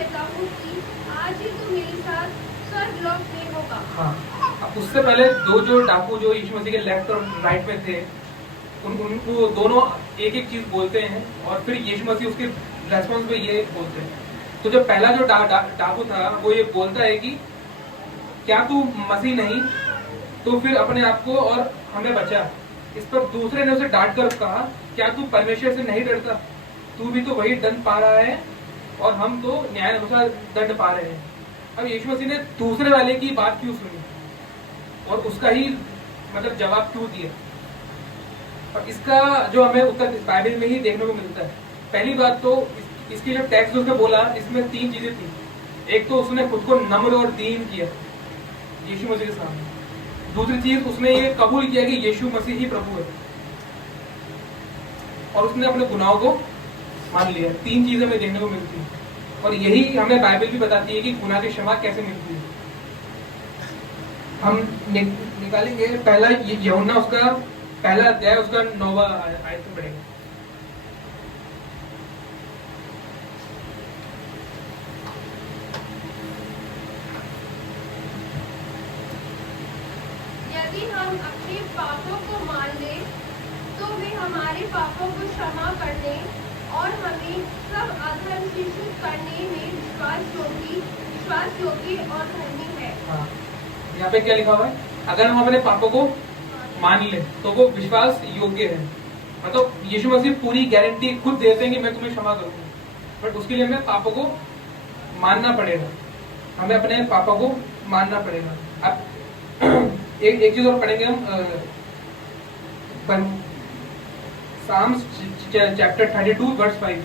देता हूँ कि आज ही तू मेरे साथ स्वर्गलोक में होगा। हाँ, अब उससे पहले दो जो डाकू जो यीशु मसीह के लेफ्ट और राइट में थे, उनको दोनों एक एक चीज बोलते हैं और फिर यीशु मसीह उसके रेस्पॉन्स में ये बोलते हैं। तो जो पहला जो डाकू था वो ये बोलता है कि क्या तू मसीह नहीं तो फिर अपने आप को और हमें बचा। इस पर दूसरे ने उसे डांट कर कहा, क्या तू परमेश्वर से नहीं डरता? तू भी तो वही दंड पा रहा है और हम तो न्याय अनुसार दंड पा रहे हैं। अब यीशु मसीह ने दूसरे वाले की बात क्यों सुनी और उसका ही मतलब जवाब क्यों दिया? और इसका जो हमें उत्तर बाइबल में ही देखने को मिलता है। पहली बात तो इसकी जो टेक्स्ट उसने बोला, इसमें तीन चीजें थी। एक तो उसने खुद को नम्र और दीन किया यीशु मसीह के सामने। दूसरी चीज उसने ये कबूल किया कि यीशु मसीह ही प्रभु है और उसने अपने गुनाहों को मान लिया। तीन चीजें हमें देखने को मिलती है और यही हमें बाइबल भी बताती है कि गुनाह की क्षमा कैसे मिलती है। हम निकालेंगे पहला यूहन्ना उसका पहला अध्याय उसका 9वां आयत में पढ़ेंगे। यदि हम अपने पापों को मान लें तो वे हमारे पापों को क्षमा करने और हमें सब अधर्म से शुद्ध करने में विश्वास योग्य और धर्मी है। हाँ, यहाँ पे क्या लिखा हुआ है? अगर हम अपने पापों को मान ले तो वो विश्वास योग्य है। मतलब यीशु मसीह पूरी गारंटी खुद देते हैं कि मैं तुम्हें क्षमा करूंगा, बट उसके लिए हमें पापों को मानना पड़ेगा। हमें अपने पापों को मानना पड़ेगा। अब एक चीज और पढ़ेंगे हम, साम्स चैप्टर 32 वर्स 5।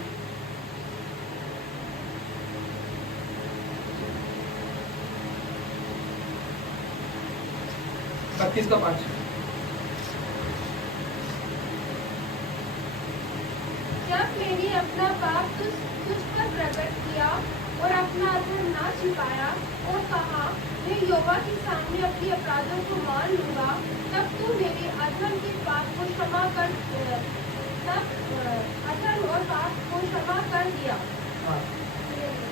बत्तीस का 5। जब मैंने अपना पाप तुझ पर प्रकट किया और अपना अधर्म ना छिपाया और कहा मैं यहोवा के सामने अपने अपराधों को मान लूंगा, तब तू मेरे अधर्म के पाप को क्षमा कर अधर्म और पाप को क्षमा कर दिया। हाँ,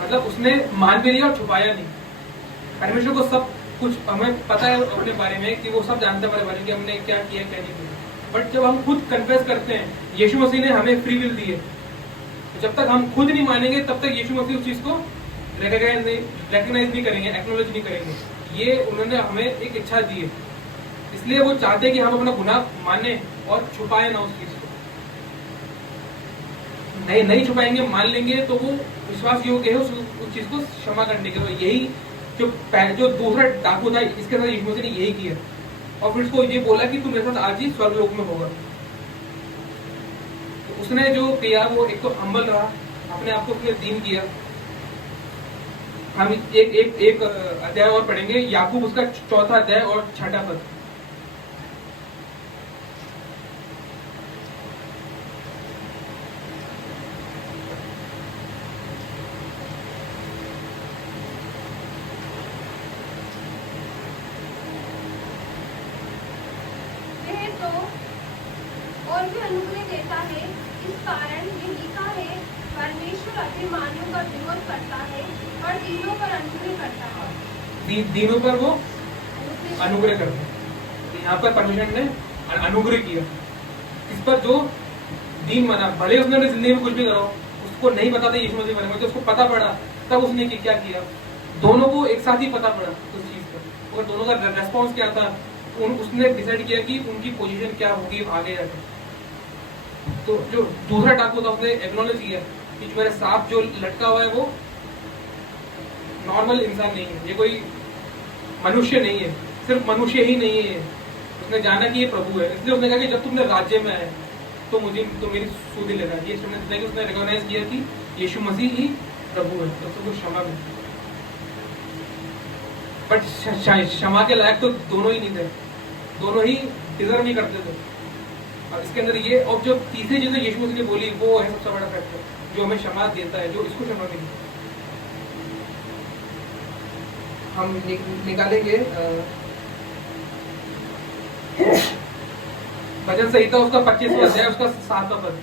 मतलब उसने मान भी लिया और छुपाया नहीं। परमेश्वर को सब कुछ हमें पता है अपने बारे में कि वो सब जानता है हमारे बारे में कि हमने क्या किया क्या नहीं किया। बट जब हम खुद कन्फेस करते हैं, यीशु मसीह ने हमें फ्री विल दी है, तो जब तक हम खुद नहीं मानेंगे तब तक यीशु मसीह उस चीज को रिकग्नाइज नहीं करेंगे, एक्नॉलेज नहीं करेंगे। ये उन्होंने हमें एक इच्छा दी है, इसलिए वो चाहते हैं कि हम अपना गुनाह माने और छुपाए ना उस चीज को। नहीं छुपाएंगे, मान लेंगे तो वो विश्वास योग्य है उस चीज को क्षमा करने के लिए। यही जो दूसरा डाकू था, इसके साथ यीशु मसीह ने यही किया और फिर उसको ये बोला कि तू मेरे साथ आज ही स्वर्गलोक में होगा। तो उसने जो किया वो एक तो हम्बल रहा, अपने आप को उसने दीन किया। हम एक अध्याय और पढ़ेंगे, याकूब उसका 4था अध्याय और 6ठा पद। और भी अनुग्रह देता है, इस कारण ये लिखा है, परमेश्वर अभिमानियों का विरोध करता है और दीनों पर अनुग्रह करता है। दीनों पर वो अनुग्रह करता है। यहाँ पर परमेश्वर ने अनुग्रह किया इस पर जो दीन मना। भले उसने अपनी जिंदगी में कुछ भी करा, उसको नहीं पता था यीशु मसीह बारे में, तो उसको पता पड़ा तब उसने क्या किया। दोनों को एक साथ ही पता पड़ा उस चीज पर, और दोनों का रेस्पॉन्स क्या था। उसने डिसाइड किया कि उनकी पोजीशन क्या होगी आगे जाकर। तो जो दूसरा डाकू था उसने एक्नॉलेज किया कि जो मेरे साथ जो लटका हुआ है वो नॉर्मल इंसान नहीं है, ये कोई मनुष्य नहीं है, सिर्फ मनुष्य ही नहीं है। उसने जाना कि ये प्रभु है, इसलिए उसने कहा कि जब तुमने राज्य में आए तो मेरी सुधि लेना। ये उसने रिकॉग्नाइज किया कि यीशु मसीह ही प्रभु है, तो उसको क्षमा मिली। बट क्षमा के लायक तो दोनों ही नहीं थे, दोनों ही डिजर्व नहीं करते थे। और इसके अंदर ये, और जो तीसरी चीज यीशु मसीह ने बोली वो है सबसे बड़ा फैक्टर जो हमें क्षमा देता है, जो इसको क्षमा मिली। हम निकालेंगे भजन संहिता उसका 25वां अध्याय उसका 7वां पद।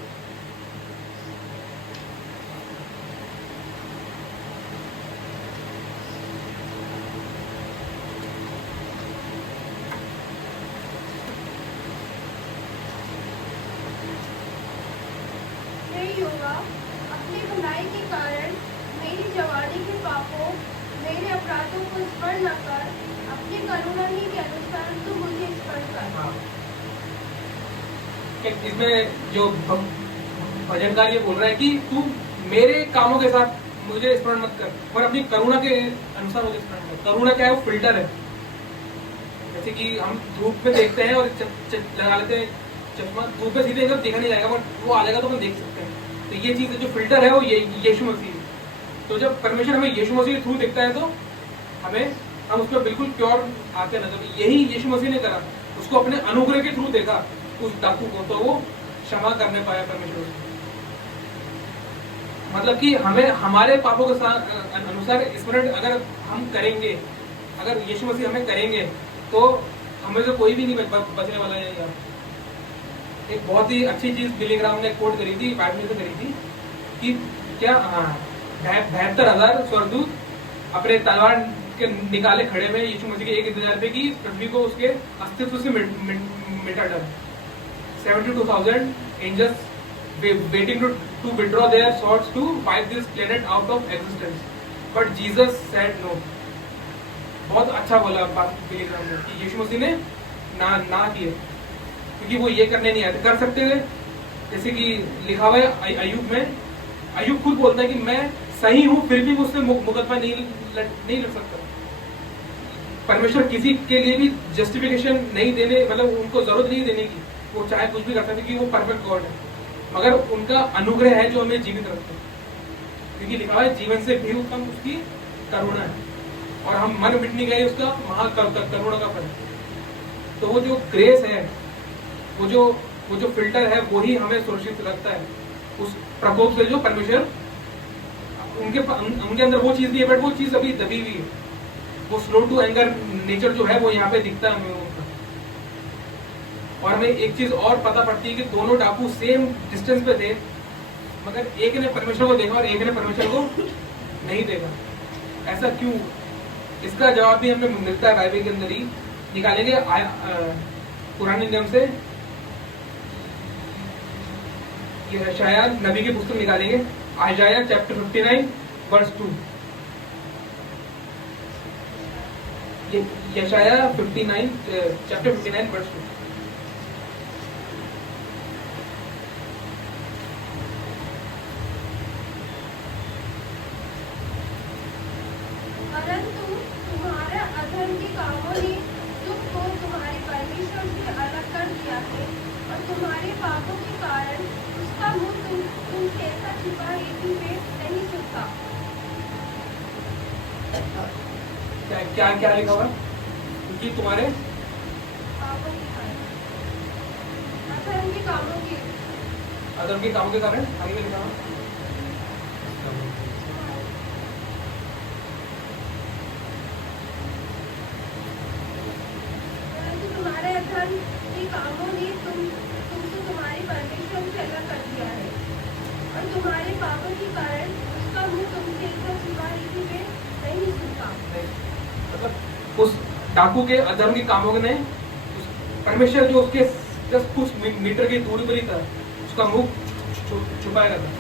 लूंगा। अपनी भलाई के कारण मेरी जवानी के पापों, मेरे अपराधों को स्मरण न कर, अपनी करुणा ही के अनुसार तू मुझे स्मरण कर। हाँ। इसमें जो भजनकार ये बोल रहा है कि तू मेरे कामों के साथ मुझे स्मरण मत कर, पर अपनी करुणा के अनुसार मुझे स्मरण कर। करुणा क्या है? वो फिल्टर है। जैसे कि हम धूप में देखते हैं और लगा लेते हैं चश्मा, धूप में सीधे एकदम देखा नहीं जाएगा, बट वो आ जाएगा तो हम देख सकते हैं। तो ये चीज जो फिल्टर है वो ये यीशु मसीह है। तो जब परमेश्वर हमें यीशु मसीह के थ्रू दिखता है तो हम उसमें बिल्कुल प्योर आते नजर। यही यीशु मसीह ने करा, उसको अपने अनुग्रह के थ्रू देखा उस डाकू को, तो वो क्षमा करने पाया परमेश्वर को। मतलब कि हमें हमारे पापों के अनुसार स्मरण अगर हम करेंगे, अगर यीशु मसीह हमें करेंगे तो हमें से कोई भी नहीं बचने वाला है यार। एक बहुत ही अच्छी चीज बिली ग्राहम ने कोट करी थी, बाइबल से करी थी कि क्या 72,000 स्वर्गदूत अपने तलवार के निकाले खड़े में यीशु मसीह के एक इंतजार पे कि पृथ्वी को उसके अस्तित्व से मिटा डाले। 72,000 angels waiting to withdraw their swords to wipe this planet out of existence, but Jesus said no। बहुत अच्छा बोला बात बिली ग्राहम ने कि यीशु मसीह ने ना किए, क्योंकि वो ये करने नहीं आते, कर सकते थे। जैसे कि लिखा हुआ है अय्यूब में, अय्यूब खुद बोलता है कि मैं सही हूं फिर भी मुझसे मुकदमा नहीं लड़ सकता। परमेश्वर किसी के लिए भी जस्टिफिकेशन नहीं देने, मतलब उनको जरूरत नहीं देने की, वो चाहे कुछ भी कर सकते, कि वो परफेक्ट गॉड है, मगर उनका अनुग्रह है जो हमें जीवित रखते हैं। क्योंकि लिखा हुआ है जीवन से भी उत्तम उसकी करुणा है, और हम मन मिटने गए उसका करुणा का फल। तो वो जो ग्रेस है, वो जो फिल्टर है, वो ही हमें सुरक्षित रखता है उस प्रकोप से जो परमेश्वर उनके अंदर वो चीज भी है, बट वो चीज अभी दबी हुई है। वो स्लो टू एंगर नेचर जो है वो यहाँ पे दिखता है हमें उनका। और हमें एक चीज और पता पड़ती है कि दोनों डाकू सेम डिस्टेंस पे थे, मगर एक ने परमेश्वर को देखा और एक ने परमेश्वर को नहीं देखा। ऐसा क्यों? इसका जवाब भी हमें मिलता है बाइबल के अंदर ही। निकालेंगे पुराने नियम से, ये यशायाह नबी की पुस्तक निकालेंगे, आयशाया चैप्टर 59 वर्स 2। ये यशायाह 59 चैप्टर 59 वर्स 2। परंतु तुम्हारे अधर्म के कामों ने तुमको तुम्हारे परमेश्वर से अलग कर दिया है, और तुम्हारे पापों के कारण उसका मुंह तुमसे ऐसा छिपा है कि वे नहीं सुनता। क्या क्या लिखा हुआ? क्योंकि तुम्हारे पापों के कारण, अधर्म के कामों के कारण आगे में लिखा हुआ तुम्हारे अधर्म के कामों ने तुमको तुम्हारे परमेश्वर से अलग कर दिया है, और तुम्हारे पापों के कारण उसका मुंह तुमसे ऐसा छिपा है कि वे नहीं सुनता। मतलब उस डाकू के अधर्म के कामों ने परमेश्वर जो उसके 10 कुछ मीटर की दूरी पर ही था, उसका मुंह छुपाया था,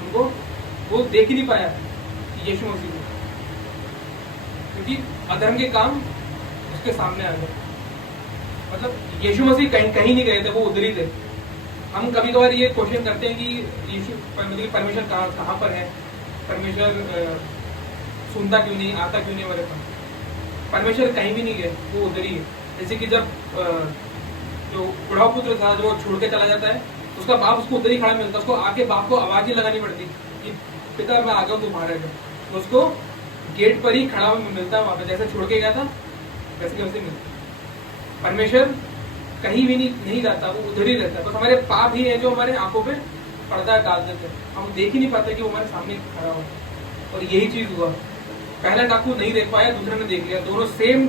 उनको वो देख ही नहीं पाया यीशु मसीह को, क्योंकि अधर्म के काम उसके सामने आ गए। मतलब यीशु मसीह कहीं नहीं गए थे, वो उधर ही थे। हम कभी कभार ये क्वेश्चन करते हैं कि यीशु मतलब परमेश्वर कहाँ पर है, परमेश्वर सुनता क्यों नहीं, आता क्यों नहीं हमारे पास। परमेश्वर कहीं भी नहीं गए, वो उधर ही है। जैसे कि जब जो बुढ़ा पुत्र था जो छोड़ के चला जाता है, उसका बाप उसको उधर ही खड़ा मिलता है, उसको आके बाप को आवाज ही लगानी पड़ती कि पिता मैं आ गया हूँ, तू बाहर आ जा। तो उसको गेट पर ही खड़ा मिलता है वहां पे, जैसे छोड़ के गया था वैसे वैसे मिलता है। परमेश्वर कहीं भी नहीं जाता, वो उधर ही रहता है। बस हमारे पाप ही है जो हमारे आंखों पे पर्दा डाल देते हैं, हम देख ही नहीं पाते कि वो हमारे सामने खड़ा हो। और यही चीज हुआ, पहला डाकू नहीं देख पाया, दूसरे ने देख लिया। दोनों सेम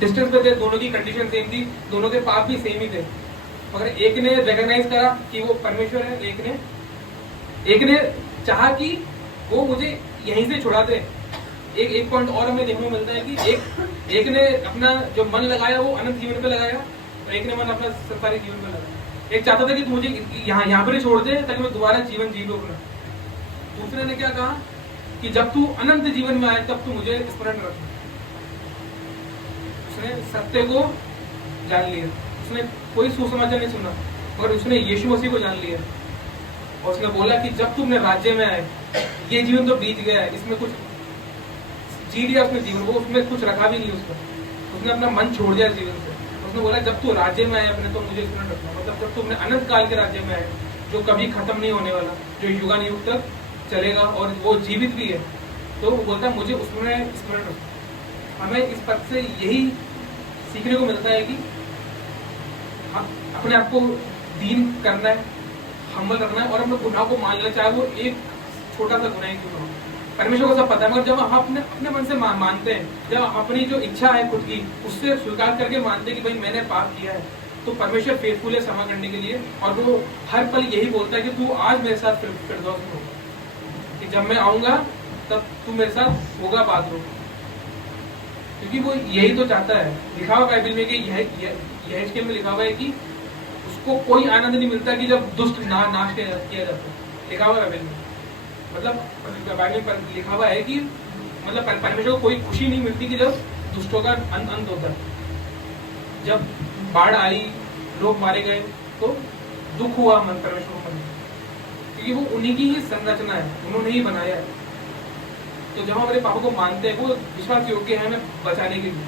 डिस्टेंस पे थे, दोनों की कंडीशन सेम थी, दोनों के पाप भी सेम ही थे, मगर एक ने रिकॉग्नाइज करा कि वो परमेश्वर है, एक ने चाहा कि वो मुझे यहीं से छुड़ा दे। एक पॉइंट और हमें देखने को मिलता है कि एक ने अपना जो मन लगाया वो अनंत जीवन पे लगाया, और एक ने मन अपना संसारिक जीवन पे लगाया। एक चाहता था कि तू मुझे यहाँ पर ही छोड़ दे ताकि मैं दोबारा जीवन जी लूं अपना। दूसरे ने क्या कहा कि जब तू अनंत जीवन में आए तब तू मुझे स्मरण रख। उसने सत्य को जान लिया, उसने कोई सुसमाचार नहीं सुना, मगर उसने यीशु मसीह को जान लिया और उसने बोला कि जब तुमने राज्य में आए, ये जीवन तो बीत गया है, इसमें कुछ जी लिया उसने जीवन, वो उसमें कुछ रखा भी नहीं उसका, उसने अपना मन छोड़ दिया जीवन से। उसने बोला जब तू राज्य में आए अपने तो मुझे स्मरण रखना, मतलब जब तुमने अनंत काल के राज्य में आए जो कभी खत्म नहीं होने वाला, जो युगानुयुग तक चलेगा और वो जीवित भी है, तो वो बोलता है मुझे उसमें स्मरण रखना। हमें इस पद से यही सीखने को मिलता है कि हम अपने आप को दीन करना है, हम्बल रखना है और अपने गुनाह को मान लेना, चाहे वो एक छोटा सा गुनाह ही क्यों ना हो। परमेश्वर को सब पता है, मगर जब हम अपने मन से मानते हैं, जब अपनी जो इच्छा है खुद की उससे स्वीकार करके मानते हैं कि भाई मैंने पाप किया है, तो परमेश्वर फेथफुल है क्षमा करने के लिए। और वो हर पल यही बोलता है कि तू आज मेरे साथ फिरदौस में होगा, कि जब मैं आऊंगा तब तू मेरे साथ होगा बात हो, क्योंकि वो यही तो चाहता है। लिखा हुआ बाइबल में कि यह में लिखा हुआ है कि उसको कोई आनंद नहीं मिलता कि जब दुष्ट नाश किया जाता है। लिखा हुआ बाइबल में, मतलब बाइबल पर लिखा हुआ है कि मतलब परमेश्वर को कोई खुशी नहीं मिलती कि जब दुष्टों का अंत होता है। जब बाढ़ आई, लोग मारे गए, तो दुख हुआ मन परमेश्वर को, क्योंकि वो उन्हीं की ही संरचना है, उन्होंने ही बनाया है। तो जब हम अपने पापों को मानते हैं, वो विश्वास योग्य है हमें बचाने के लिए,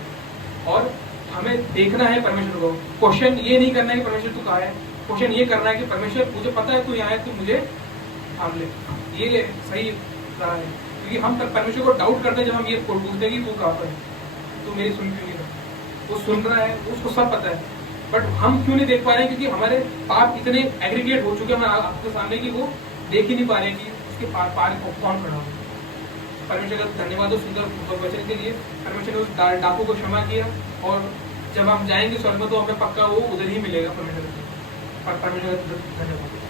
और हमें देखना है परमेश्वर को। क्वेश्चन ये नहीं करना है कि परमेश्वर तू कहाँ है, क्वेश्चन ये करना है कि परमेश्वर मुझे पता है तू यहाँ है, तू मुझे थाम ले। ये सही रहा है, क्योंकि हम परमेश्वर को डाउट करते हैं जब हम ये पूछते हैं कि तू कहाँ पर है, तू मेरी सुन क्यों नहीं रहा। वो सुन रहा है, उसको सब पता है, बट हम क्यों नहीं देख पा रहे हैं, क्योंकि हमारे पाप इतने एग्रीगेट हो चुके हैं आपके सामने कि वो देख ही नहीं पा रहे कि उसके पार कौन खड़ा हो। परमेश्वर का धन्यवाद हो सुंदर वचन के लिए। परमेश्वर ने उस डाकू को क्षमा किया, और जब हम जाएंगे स्वर्ग में तो हमें पक्का वो उधर ही मिलेगा परमेश्वर का धन्यवाद।